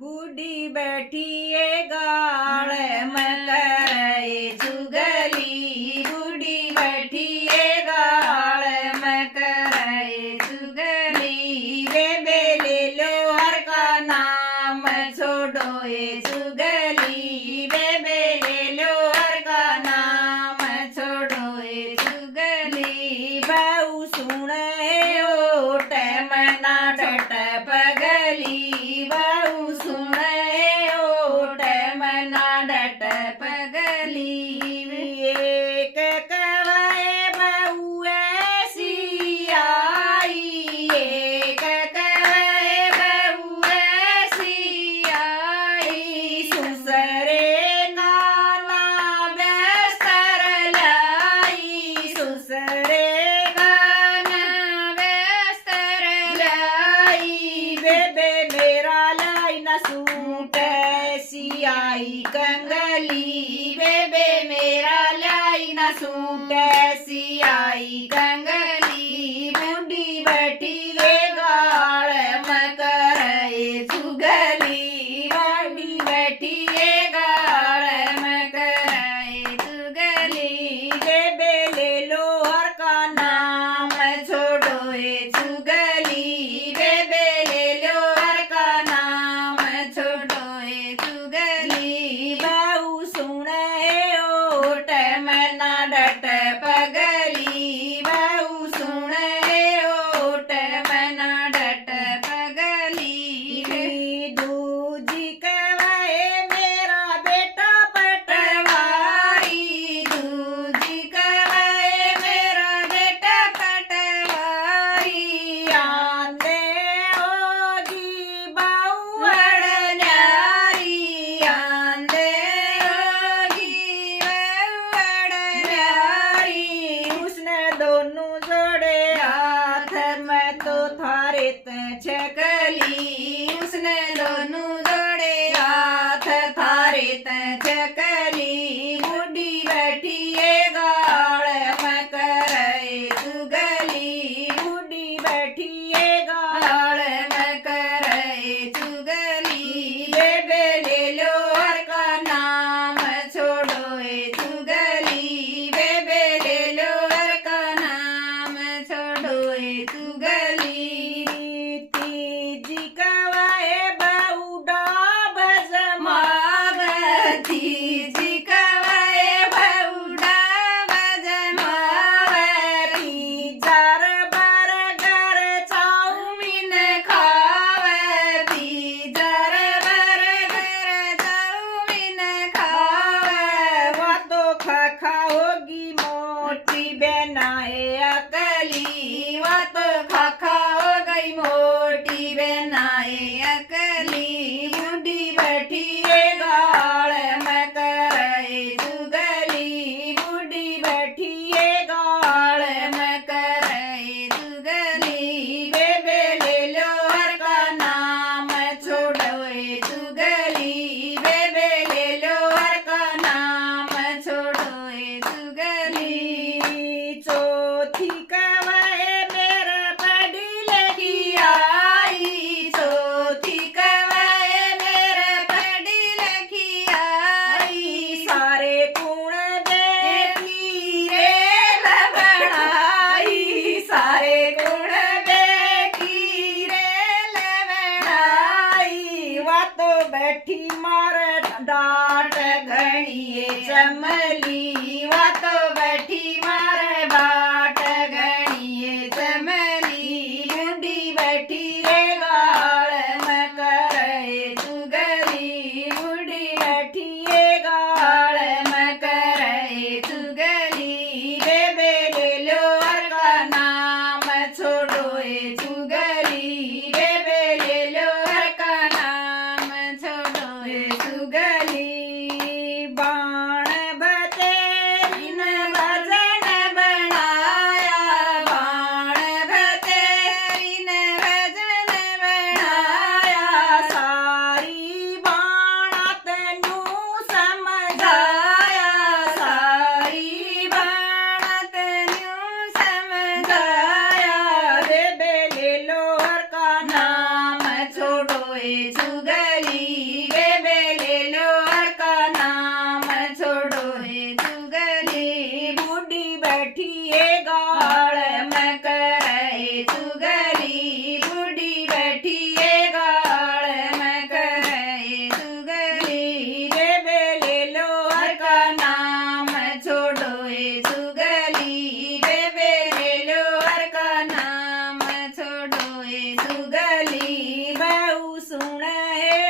बूढ़ी बैठी है गाड़ में करे चुगली। बूढ़ी बैठी है गाड़ में करे चुगली। वे बेले लोहर का नाम छोड़ो ये चुगली। वे बेले लोहर का नाम छोड़ो ये चुगली। बहु सुने ओट मना डट पगली। बहु सुने ओट मना डट पगली। एक कहे बहु ऐसी आई। एक कहे बहु ऐसी आई। सुसरे गाना बेस्तर लाई। सुसरे गाना बेस्तर लाई। बेबे मेरा लाई न सूट ऐसी आई कंगली। बेबे मेरा लाई न सूट ऐसी आई कंगली। बूढ़ी बैठी वे गाड़ में करे चुगली। बूढ़ी बैठी वे गाड़ में करे चुगली। बेबे ले लोहर का नाम छोड़ो ये चुगली। बेबे ले लोहर का नाम छोड़ो ये चुगली। बहु सुने ओट मना डट पगली। बहु सुने ओट मना डट पगली। दूजी कहे मेरा बेटा पटवारी। दूजी कहे मेरा बेटा पटवारी। आंदे होगी बहु न्यारी। आंदे होगी बहु न्यारी। उसने दोनों जोड़े हाथ में तो थारे छकली। उसने दोनों जोड़े हाथ थारे छकली। बूढ़ी बैठी है गाड़ में करे चुगली। बूढ़ी बैठी है गाड़ में करे चुगली। बेबे ले लोहर का नाम छोड़ो ये चुगली। बेबे ले लोहर का नाम छोड़ो ये चुगली। तीजी कहे बहु डाब जमाव। तीजी कहे बहु डाब जमाव। तीजार बर्गर चाउमीन खावे। तीजार बर्गर चाउमीन खावे। वह तो खा होगी मोटी बनाए अकली। वह तो खा हो गई मोटी बनाए अकली। बूढ़ी बैठी है गाड़ में करे चुगली। बूढ़ी बैठी है गाड़ में करे चुगली। बेबे ले लोहर का नाम छोड़ो ये चुगली। बेबे ले लोहर का नाम छोड़ो ये चुगली। चौथी कहे मेरे पढ़ी लिखी आई। चौथी कहे मेरे पढ़ी लिखी आई। सारे गुण देखी रे लवड़ाई। सारे गुण देखी रे लवड़ाई। वह तो बैठी मार डांट घड़िए चमली। वह तो बैठी मार बाट घड़िए चमली। बूढ़ी बैठी रे गाड़ में करे चुगली। बूढ़ी बैठी रे गाड़ में करे चुगली। बेबे ले लोहर का नाम छोड़ो ये चुगली। बेबे ले लोहर का नाम छोड़ो ये चुगली। बाण बतेरी न भजन बनाया। बाण बतेरी न भजन बनाया। सारी बाणा तनु समझाया। सारी बाणा तनु समझाया। बेबे ले लोहर का नाम छोड़ो ये चुगली। ये गाल में करे चुगली बूढ़ी बैठी ये गाल में करे चुगली रे बेले लो हर का नाम छोड़ो ए चुगली रे बेले लो हर का नाम छोड़ो ए चुगली बहु सुन हे